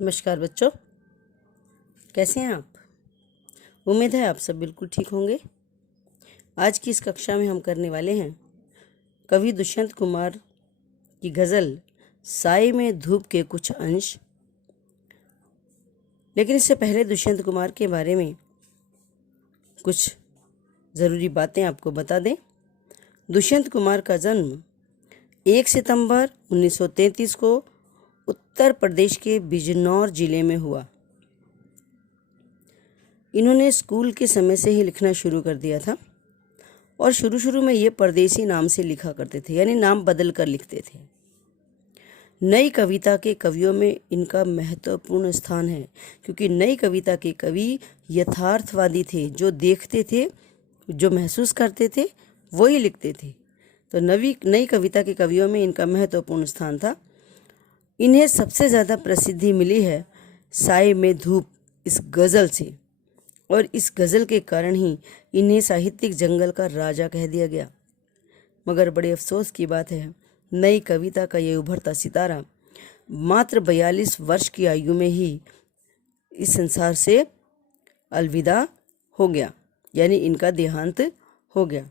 नमस्कार बच्चों, कैसे हैं आप। उम्मीद है आप सब बिल्कुल ठीक होंगे। आज की इस कक्षा में हम करने वाले हैं कवि दुष्यंत कुमार की गज़ल साए में धूप के कुछ अंश। लेकिन इससे पहले दुष्यंत कुमार के बारे में कुछ ज़रूरी बातें आपको बता दें। दुष्यंत कुमार का जन्म 1 सितंबर 1933 को उत्तर प्रदेश के बिजनौर जिले में हुआ। इन्होंने स्कूल के समय से ही लिखना शुरू कर दिया था और शुरू में ये परदेसी नाम से लिखा करते थे, यानी नाम बदल कर लिखते थे। नई कविता के कवियों में इनका महत्वपूर्ण स्थान है, क्योंकि नई कविता के कवि यथार्थवादी थे, जो देखते थे, जो महसूस करते थे, वही लिखते थे। तो नई कविता के कवियों में इनका महत्वपूर्ण स्थान था। इन्हें सबसे ज़्यादा प्रसिद्धि मिली है साए में धूप इस गज़ल से, और इस गज़ल के कारण ही इन्हें साहित्यिक जंगल का राजा कह दिया गया। मगर बड़े अफसोस की बात है, नई कविता का ये उभरता सितारा मात्र 42 वर्ष की आयु में ही इस संसार से अलविदा हो गया, यानी इनका देहांत हो गया।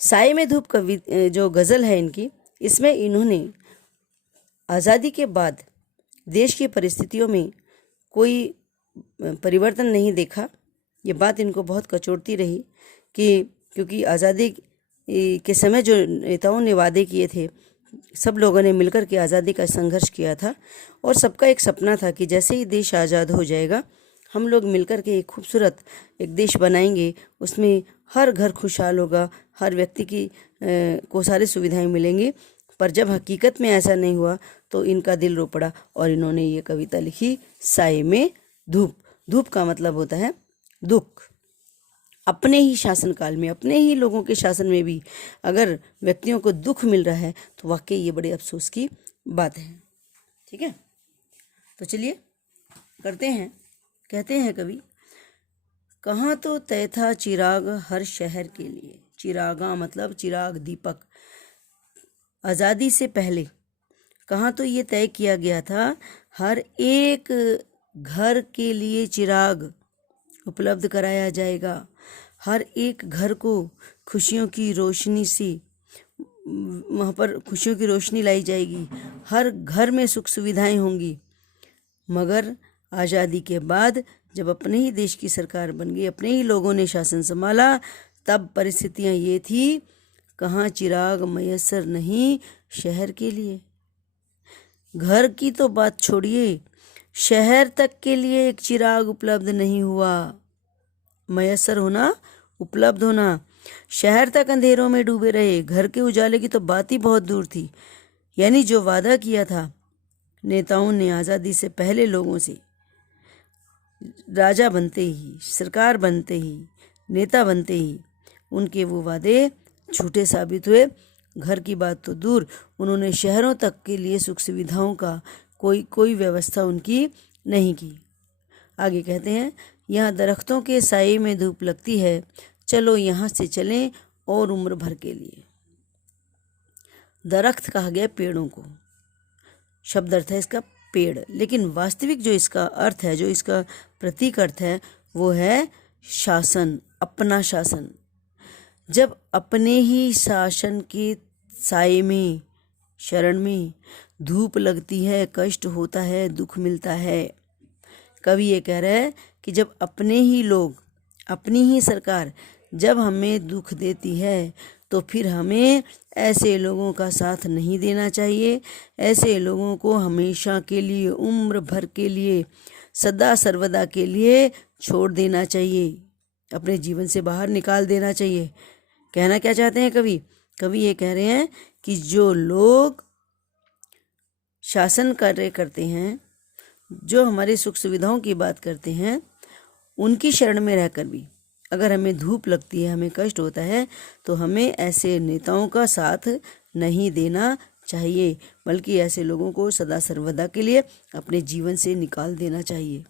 साए में धूप कवि जो गज़ल है इनकी, इसमें इन्होंने आज़ादी के बाद देश की परिस्थितियों में कोई परिवर्तन नहीं देखा। ये बात इनको बहुत कचोटती रही कि क्योंकि आज़ादी के समय जो नेताओं ने वादे किए थे, सब लोगों ने मिलकर के आज़ादी का संघर्ष किया था, और सबका एक सपना था कि जैसे ही देश आज़ाद हो जाएगा, हम लोग मिलकर के एक खूबसूरत एक देश बनाएंगे, उसमें हर घर खुशहाल होगा, हर व्यक्ति को सारी सुविधाएं मिलेंगी। पर जब हकीकत में ऐसा नहीं हुआ तो इनका दिल रो पड़ा और इन्होंने ये कविता लिखी साए में धूप। धूप का मतलब होता है दुख। अपने ही शासनकाल में, अपने ही लोगों के शासन में भी अगर व्यक्तियों को दुख मिल रहा है तो वाकई ये बड़े अफसोस की बात है। ठीक है, तो चलिए करते हैं। कहते हैं कवि, कहाँ तो तय था चिराग हर शहर के लिए। चिरागा मतलब चिराग, दीपक। आज़ादी से पहले कहाँ तो ये तय किया गया था हर एक घर के लिए चिराग उपलब्ध कराया जाएगा, हर एक घर को खुशियों की रोशनी से वहाँ पर खुशियों की रोशनी लाई जाएगी, हर घर में सुख सुविधाएं होंगी। मगर आज़ादी के बाद जब अपने ही देश की सरकार बन गई, अपने ही लोगों ने शासन संभाला, तब परिस्थितियां ये थी, कहाँ चिराग मयस्सर नहीं शहर के लिए। घर की तो बात छोड़िए, शहर तक के लिए एक चिराग उपलब्ध नहीं हुआ। मयस्सर होना, उपलब्ध होना। शहर तक अंधेरों में डूबे रहे, घर के उजाले की तो बात ही बहुत दूर थी। यानी जो वादा किया था नेताओं ने आज़ादी से पहले लोगों से, राजा बनते ही, सरकार बनते ही, नेता बनते ही, उनके वो वादे झूठे साबित हुए। घर की बात तो दूर, उन्होंने शहरों तक के लिए सुख सुविधाओं का कोई व्यवस्था उनकी नहीं की। आगे कहते हैं, यहाँ दरख्तों के साए में धूप लगती है, चलो यहाँ से चलें और उम्र भर के लिए। दरख्त कहा गया पेड़ों को, शब्द अर्थ है इसका पेड़, लेकिन वास्तविक जो इसका अर्थ है, जो इसका प्रतीक अर्थ है, वो है शासन, अपना शासन। जब अपने ही शासन के साए में, शरण में धूप लगती है, कष्ट होता है, दुख मिलता है। कवि ये कह रहा है कि जब अपने ही लोग, अपनी ही सरकार जब हमें दुख देती है, तो फिर हमें ऐसे लोगों का साथ नहीं देना चाहिए। ऐसे लोगों को हमेशा के लिए, उम्र भर के लिए, सदा सर्वदा के लिए छोड़ देना चाहिए, अपने जीवन से बाहर निकाल देना चाहिए। कहना क्या चाहते हैं कवि? कवि ये कह रहे हैं कि जो लोग शासन कार्य करते हैं, जो हमारी सुख सुविधाओं की बात करते हैं, उनकी शरण में रहकर भी अगर हमें धूप लगती है, हमें कष्ट होता है, तो हमें ऐसे नेताओं का साथ नहीं देना चाहिए, बल्कि ऐसे लोगों को सदा सर्वदा के लिए अपने जीवन से निकाल देना चाहिए।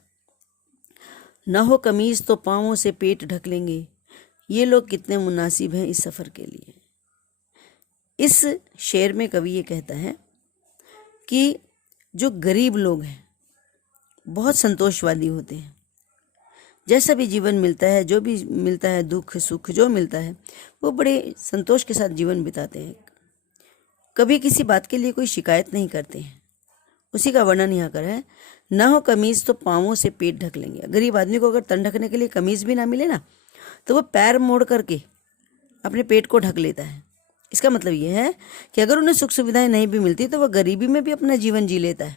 न हो कमीज तो पाँवों से पेट ढक लेंगे, ये लोग कितने मुनासिब हैं इस सफ़र के लिए। इस शेर में कवि ये कहता है कि जो गरीब लोग हैं बहुत संतोषवादी होते हैं। जैसा भी जीवन मिलता है, जो भी मिलता है, दुख सुख जो मिलता है, वो बड़े संतोष के साथ जीवन बिताते हैं। कभी किसी बात के लिए कोई शिकायत नहीं करते हैं। उसी का वर्णन यहाँ कर है, ना हो कमीज तो पाँवों से पेट ढक लेंगे। गरीब आदमी को अगर तन ढकने के लिए कमीज भी ना मिले ना, तो वो पैर मोड़ करके अपने पेट को ढक लेता है। इसका मतलब ये है कि अगर उन्हें सुख सुविधाएं नहीं भी मिलती तो वह गरीबी में भी अपना जीवन जी लेता है,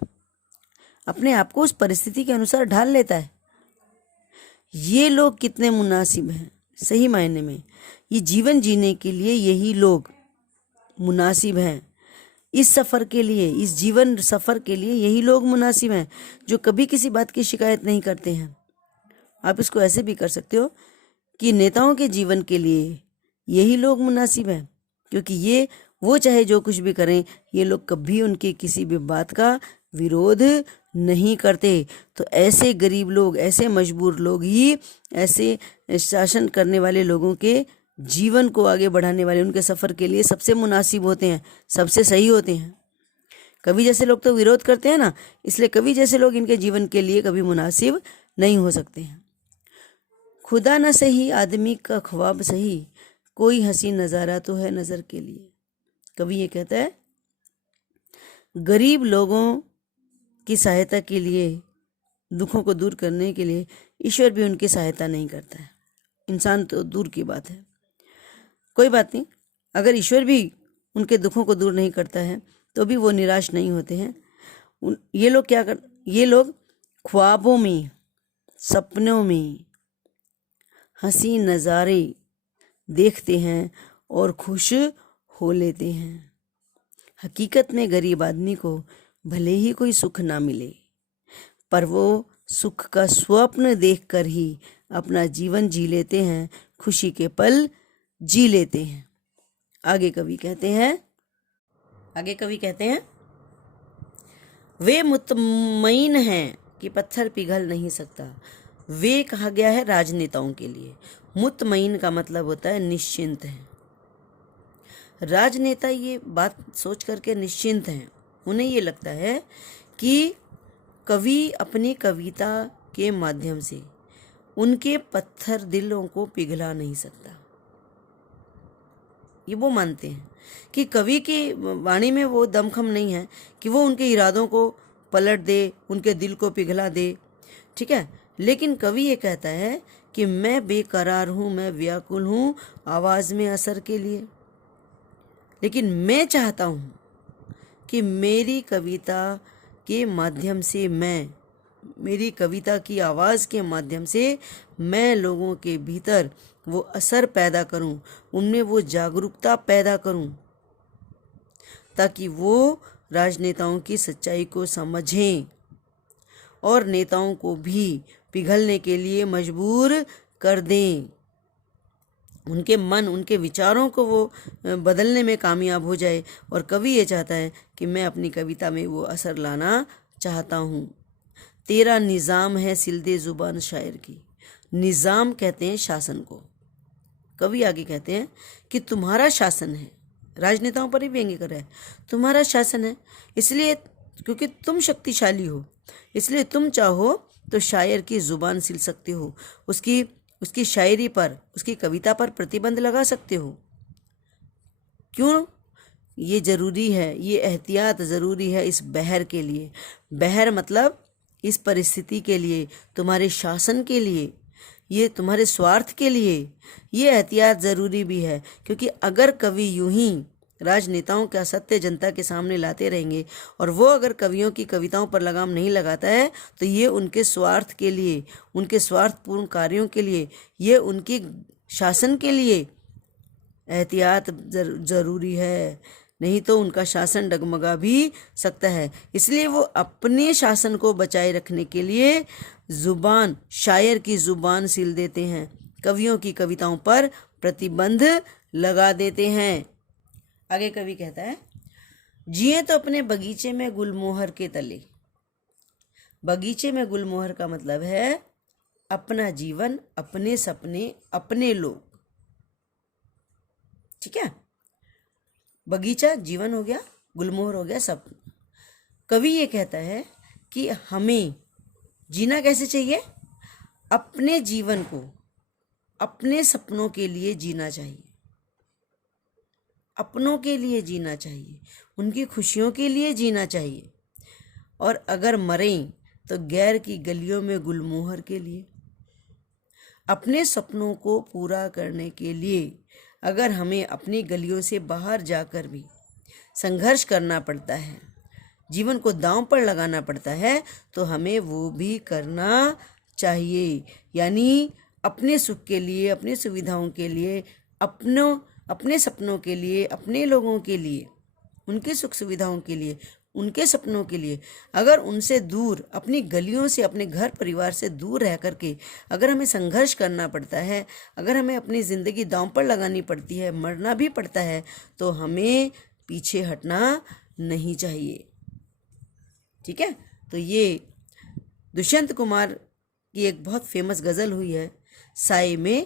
अपने आप को उस परिस्थिति के अनुसार ढाल लेता है। ये लोग कितने मुनासिब हैं। सही मायने में ये जीवन जीने के लिए यही लोग मुनासिब हैं। इस सफ़र के लिए, इस जीवन सफ़र के लिए यही लोग मुनासिब हैं जो कभी किसी बात की शिकायत नहीं करते हैं। आप इसको ऐसे भी कर सकते हो कि नेताओं के जीवन के लिए यही लोग मुनासिब हैं, क्योंकि ये वो चाहे जो कुछ भी करें, ये लोग कभी उनके किसी भी बात का विरोध नहीं करते। तो ऐसे गरीब लोग, ऐसे मजबूर लोग ही ऐसे शासन करने वाले लोगों के जीवन को आगे बढ़ाने वाले, उनके सफ़र के लिए सबसे मुनासिब होते हैं, सबसे सही होते हैं। कवि जैसे लोग तो विरोध करते हैं ना, इसलिए कवि जैसे लोग इनके जीवन के लिए कभी मुनासिब नहीं हो सकते हैं। खुदा न सही आदमी का ख्वाब सही, कोई हंसी नज़ारा तो है नज़र के लिए। कवि ये कहता है, गरीब लोगों की सहायता के लिए, दुखों को दूर करने के लिए ईश्वर भी उनकी सहायता नहीं करता है। इंसान तो दूर की बात है, कोई बात नहीं। अगर ईश्वर भी उनके दुखों को दूर नहीं करता है तो भी वो निराश नहीं होते हैं। ये लोग ख्वाबों में, सपनों में हंसी नज़ारे देखते हैं और खुश हो लेते हैं। हकीकत में गरीब आदमी को भले ही कोई सुख ना मिले, पर वो सुख का स्वप्न देखकर ही अपना जीवन जी लेते हैं, खुशी के पल जी लेते हैं। आगे कवि कहते हैं, वे मुतमईन हैं कि पत्थर पिघल नहीं सकता। वे कहा गया है राजनेताओं के लिए। मुतमईन का मतलब होता है निश्चिंत है। राजनेता ये बात सोच करके निश्चिंत हैं। उन्हें ये लगता है कि कवि अपनी कविता के माध्यम से उनके पत्थर दिलों को पिघला नहीं सकता। ये वो मानते हैं कि कवि की वाणी में वो दमखम नहीं है कि वो उनके इरादों को पलट दे, उनके दिल को पिघला दे, ठीक है। लेकिन कवि ये कहता है कि मैं बेकरार हूँ, मैं व्याकुल हूँ आवाज़ में असर के लिए, लेकिन मैं चाहता हूँ कि मेरी कविता के माध्यम से, मेरी कविता की आवाज़ के माध्यम से मैं लोगों के भीतर वो असर पैदा करूं, उनमें वो जागरूकता पैदा करूं, ताकि वो राजनेताओं की सच्चाई को समझें और नेताओं को भी पिघलने के लिए मजबूर कर दें। उनके मन, उनके विचारों को वो बदलने में कामयाब हो जाए। और कवि ये चाहता है कि मैं अपनी कविता में वो असर लाना चाहता हूँ। तेरा निज़ाम है सिलदे ज़ुबान शायर की। निज़ाम कहते हैं शासन को। कवि आगे कहते हैं कि तुम्हारा शासन है, राजनेताओं पर ही व्यंग्य कर रहा है, तुम्हारा शासन है इसलिए, क्योंकि तुम शक्तिशाली हो, इसलिए तुम चाहो तो शायर की ज़ुबान सिल सकते हो, उसकी शायरी पर, उसकी कविता पर प्रतिबंध लगा सकते हो। क्यों? ये ज़रूरी है, ये एहतियात ज़रूरी है इस बहर के लिए। बहर मतलब इस परिस्थिति के लिए, तुम्हारे शासन के लिए, ये तुम्हारे स्वार्थ के लिए ये एहतियात ज़रूरी भी है। क्योंकि अगर कवि यूं ही राजनेताओं का सत्य जनता के सामने लाते रहेंगे और वो अगर कवियों की कविताओं पर लगाम नहीं लगाता है, तो ये उनके स्वार्थ के लिए, उनके स्वार्थपूर्ण कार्यों के लिए, ये उनके शासन के लिए एहतियात ज़रूरी है, नहीं तो उनका शासन डगमगा भी सकता है। इसलिए वो अपने शासन को बचाए रखने के लिए ज़ुबान, शायर की ज़ुबान सिल देते हैं, कवियों की कविताओं पर प्रतिबंध लगा देते हैं। आगे कवि कहता है, जिए तो अपने बगीचे में गुलमोहर के तले। बगीचे में गुलमोहर का मतलब है अपना जीवन, अपने सपने, अपने लोग, ठीक है। बगीचा जीवन हो गया, गुलमोहर हो गया सपना। कवि ये कहता है कि हमें जीना कैसे चाहिए, अपने जीवन को अपने सपनों के लिए जीना चाहिए, अपनों के लिए जीना चाहिए, उनकी खुशियों के लिए जीना चाहिए, और अगर मरें तो गैर की गलियों में गुलमोहर के लिए। अपने सपनों को पूरा करने के लिए अगर हमें अपनी गलियों से बाहर जाकर भी संघर्ष करना पड़ता है, जीवन को दांव पर लगाना पड़ता है, तो हमें वो भी करना चाहिए। यानी अपने सुख के लिए, अपनी सुविधाओं के लिए, अपने सपनों के लिए, अपने लोगों के लिए, उनके सुख सुविधाओं के लिए, उनके सपनों के लिए अगर उनसे दूर, अपनी गलियों से, अपने घर परिवार से दूर रह करके अगर हमें संघर्ष करना पड़ता है, अगर हमें अपनी ज़िंदगी दांव पर लगानी पड़ती है, मरना भी पड़ता है, तो हमें पीछे हटना नहीं चाहिए। ठीक है। तो ये दुष्यंत कुमार की एक बहुत फेमस गज़ल हुई है, साए में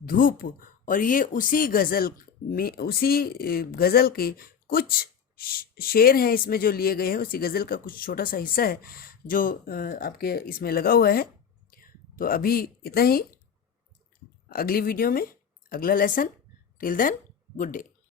धूप, और ये उसी गज़ल के कुछ शेर हैं इसमें जो लिए गए हैं, उसी गज़ल का कुछ छोटा सा हिस्सा है जो आपके इसमें लगा हुआ है। तो अभी इतना ही, अगली वीडियो में अगला lesson. Till then, good day.